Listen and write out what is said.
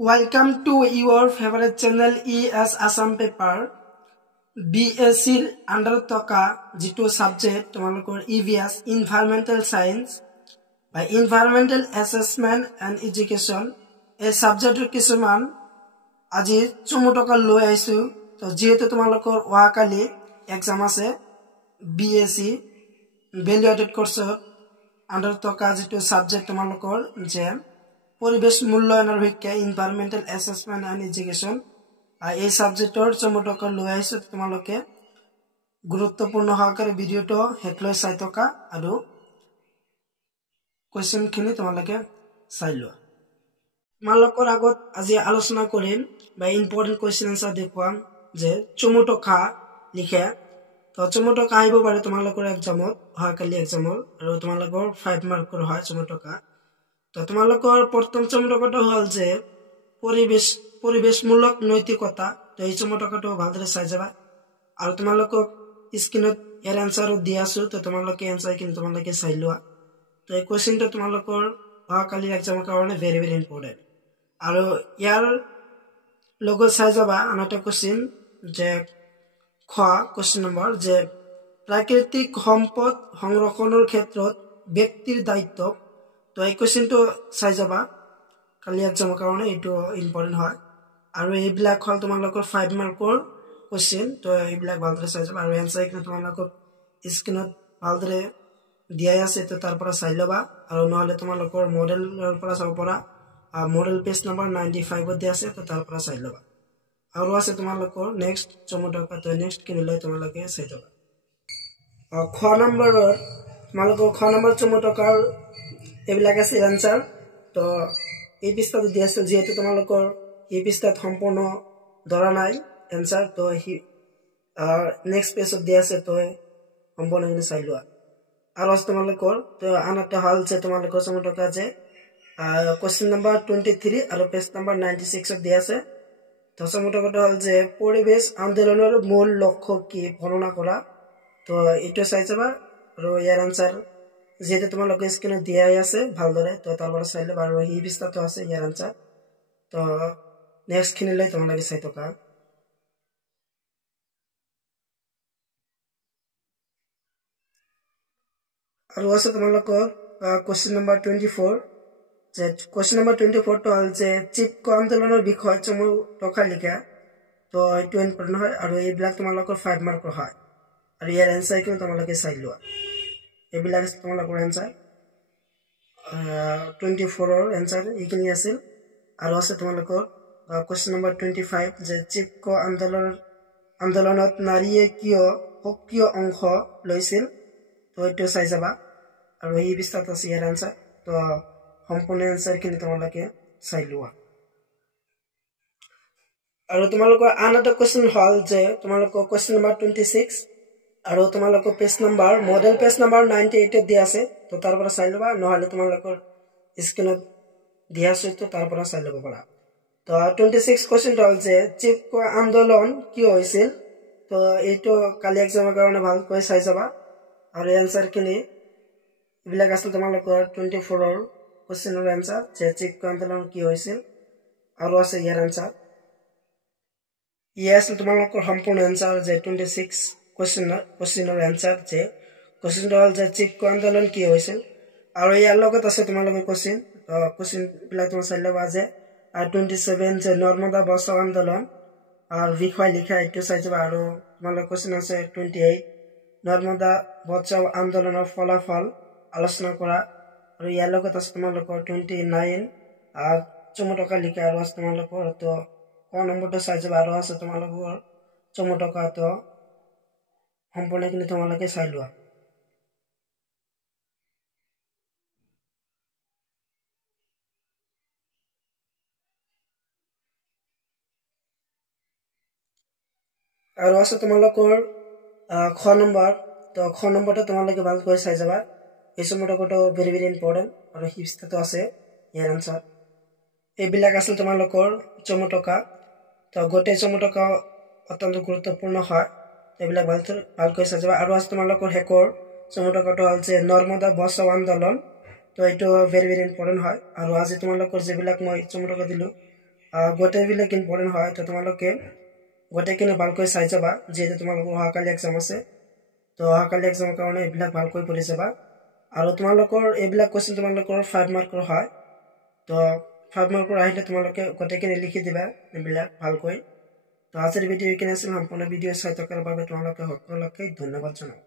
Welcome to your favorite channel ES Assam paper BSc under Toka G2 subject tomorrow EVS Environmental Science by Environmental Assessment and Education a subject কিছুমান আজি চুমুটকা লৈ আইছো তো যেহেতু তোমালোকৰ ওয়াকালি exam আছে BSc value added course under Toka G2 subject তোমালোকৰ যে পৰিবেশ মূল্যায়নেৰ ভিত্তিতে এনভায়ৰনমেন্টাল অ্যাসেসমেন্ট এন্ড এডুকেশন এই সাবজেক্টৰ চমুটকা লৈ আইছো তোমালোকে গুৰুত্বপূৰ্ণ সহকাৰে ভিডিওটো হেকলৈ চাই থকা আৰু কোৱেশ্চন খিনি তোমালোকে চাই লোৱা তোমালোকৰ আগত আজি আলোচনা কৰিম বা ইম্পৰ্টেন্ট কোৱেশ্চন আনসাৰ দেখুৱাম যে চমুটকা লিখে তো চমুটকা আহিব পাৰে তোমালোকৰ এক্সামত হাকালি এক্সামৰ আৰু তোমালোকৰ 5 মাৰ্কৰ হয় চমুটকা তো তোমালোকৰ প্ৰথম চমুটকাটো হল যে পৰিবেশমূলক নৈতিকতা তো এই চমুটকাটো ভালদৰে চাই যাবা আৰু তোমালোকক স্ক্ৰিনত ইয়াৰ আনসাৰ দিয়া আছো তো তোমালোকে আনসাৰ কিন তোমালোকে চাই লোৱা তো এই কোৱেশ্চনটো তোমালোকৰ কালি এক্সামৰ কাৰণে ভেৰি ভেৰি ইম্পৰ্টেন্ট আৰু ইয়াৰ লগত চাই যাবা আনটা কোৱেশ্চন যে কোৱেশ্চন নম্বৰ যে প্ৰাকৃতিক সম্পদ সংৰক্ষণৰ ক্ষেত্ৰত ব্যক্তিৰ দায়িত্ব তো এই কোৱেশ্চনটো চাই যাবা কালি এক্সামৰ কাৰণে এটো ইম্পৰ্টেন্ট হয় আৰু এইবিলাক হল তোমালোকৰ 5 মাৰ্কৰ কোৱেশ্চন তো এইবিলাক ভালদৰে চাই যাবা আৰু আনসাৰ কিন তোমালোকৰ স্ক্ৰিনত ভালদৰে দিয়া আছে তো তাৰ পৰা চাই লবা আৰু নহলে তোমালোকৰ মডেলৰ পৰা চাব পৰা মডেল পেজ নম্বৰ 95 ত দিয়া আছে তো তাৰ পৰা চাই লবা আৰু আছে তোমালোকৰ নেক্সট চমুটকা তো নেক্সট কিনলে তোমালোকে চাই যাবা খ নম্বৰৰ তোমালোকৰ খ নম্বৰ চমুটকাৰ এইবিলাক আছে আনসাৰ তো এই পৃষ্ঠাটো দিয়া আছে যেহেতু তোমালোকৰ এই পৃষ্ঠাত সম্পূৰ্ণ ধৰা নাই আনসাৰ তো নেক্সট পেজত দিয়া আছে তো সম্পূৰ্ণখিনি চাই লোৱা আৰু তোমালোকৰ তো আনটা হল যে তোমালোকৰ চমুটকা যে কোৱেশ্চন নম্বৰ 23 আৰু পেজ নম্বৰ 96 ত দিয়া আছে তো চমুটকাটো হল যে পৰিবেশ আন্দোলনৰ মূল লক্ষ্য কি বৰ্ণনা কৰা তো এটো চাই যাবা আৰু ইয়াৰ আনসাৰ যেহেতু তোমালোকে স্ক্ৰিনত দিয়া আছে ভালদৰে তো তাৰ পৰা চাই লবা আৰু এই পৃষ্ঠাটো আছে ইয়াৰ আনসাৰ তো নেক্সট খিনিলে তোমালোকে চাই থকা আৰু আছে তোমালোকৰ কোৱেশ্চন নম্বৰ 24 যে কোৱেশ্চন নম্বৰ 24 টো হল যে চিপকো আন্দোলনৰ বিষয় চমুটকা লিখা তো এটো ইম্পৰ্টেন্ট হয় আৰু এইবিলাক তোমালোকৰ 5 মাৰ্কৰ হয় আৰু ইয়াৰ আনসাৰ কিন তোমালোকে চাই লোৱা এইবিলাক তোমালোকৰ আনসাৰ 24 ৰ আনসাৰ এইখিনি আছিল আৰু আছে তোমালোকৰ কোৱেশ্চন নম্বৰ 25 যে চিপকো আন্দোলনত নাৰীয়ে কিয় সক্ৰিয় অংশ লৈছিল তো এটো চাই যাবা আৰু এই পৃষ্ঠাত আছে ইয়াৰ আনসাৰ তো সম্পূৰ্ণ আনসাৰ কিন তোমালোকে চাই লোৱা আৰু তোমালোকৰ আনটা কোৱেশ্চন হল যে তোমালোকৰ কোৱেশ্চন নম্বৰ 26 আৰু তোমালোকৰ page number model page number 98 ত দিয়া আছে তো তাৰ পৰা চাই লবা নহলে তোমালোকৰ স্ক্ৰিনত দিয়া আছে তো তাৰ পৰা চাই লব পাৰা তো 26 কোৱেশ্চন হল যে চিপকো আন্দোলন কি হৈছিল তো এইটো কালি এক্সামৰ কাৰণে ভালকৈ চাই যাবা আৰু আনসাৰ কিনি এইবিলাক আছে তোমালোকৰ 24 ৰ কোৱেশ্চনৰ আনসাৰ যে চিপকো আন্দোলন কি হৈছিল আৰু আছে ইয়াৰ আনসাৰ ইয়াৰ তোমালোকৰ সম্পূৰ্ণ আনসাৰ যে 26 কোৱেশ্চনৰ আনসাৰ যে কোৱেশ্চন হল যে চিপকো আন্দোলন কি হৈছিল আৰু ইয়াৰ লগত আছে তোমালোকৰ কোৱেশ্চন বিলাক তুমি চাই লবা যে 27 যে নৰ্মদা বচাও আন্দোলন আৰু বিষয় লিখা এটো চাই যাবা আৰু তোমালোকৰ কোৱেশ্চন আছে 28 নৰ্মদা বচাও আন্দোলনৰ ফলাফল আলোচনা কৰা আৰু ইয়াৰ লগত আছে তোমালোকৰ 29 চমুটকা লিখা আৰু আছে তোমালোকৰ তো ক নম্বৰটো চাই যাবা আৰু আছে তোমালোকৰ চমুটকা তো সম্পূৰ্ণখিনি তোমালোকে চাই লোৱা আৰু আছে তোমালোকৰ খ নম্বৰ তো খ নম্বৰটো তোমালোকে ভালকৈ চাই যাবা এই চমুটকাটো ভেৰি ভেৰি ইম্পৰ্টেন্ট আৰু এই পৃষ্ঠাটো আছে ইয়াৰ আনসাৰ এইবিলাক আছে তোমালোকৰ চমুটকা তো গোটেই চমুটকা অত্যন্ত গুৰুত্বপূৰ্ণ হয় এইবিলাক ভালকৈ চাই যাবা আৰু আছে তোমালোকৰ হেকৰ চমুটকাটো হল যে নৰ্মদা বচাও আন্দোলন তো এটো ভেৰি ভেৰি ইম্পৰ্টেন্ট হয় আৰু আজি তোমালোকৰ যেবিলাক মই চমুটকা দিলো গোটেইবিলাক ইম্পৰ্টেণ্ট হয় তো তোমালোকে গোটেইখিনি ভালকৈ চাই যাবা যিহেতু তোমালোকৰ অহাকালি এক্সাম আছে তো অহাকালি এক্সামৰ কাৰণে এইবিলাক ভালকৈ পঢ়ি যাবা আৰু তোমালোকৰ এইবিলাক কোৱেশ্চন তোমালোকৰ 5 মাৰ্কৰ হয় তো 5 মাৰ্কৰ আহিলে তোমালোকে গোটেইখিনি লিখি দিবা এইবিলাক ভালকৈ তো আজিৰ ভিডিঅ' এইখিনি আছিল সম্পূৰ্ণ ভিডিঅ' চাই থকাৰ বাবে তোমালোকে সকলোকে ধন্যবাদ জনাওঁ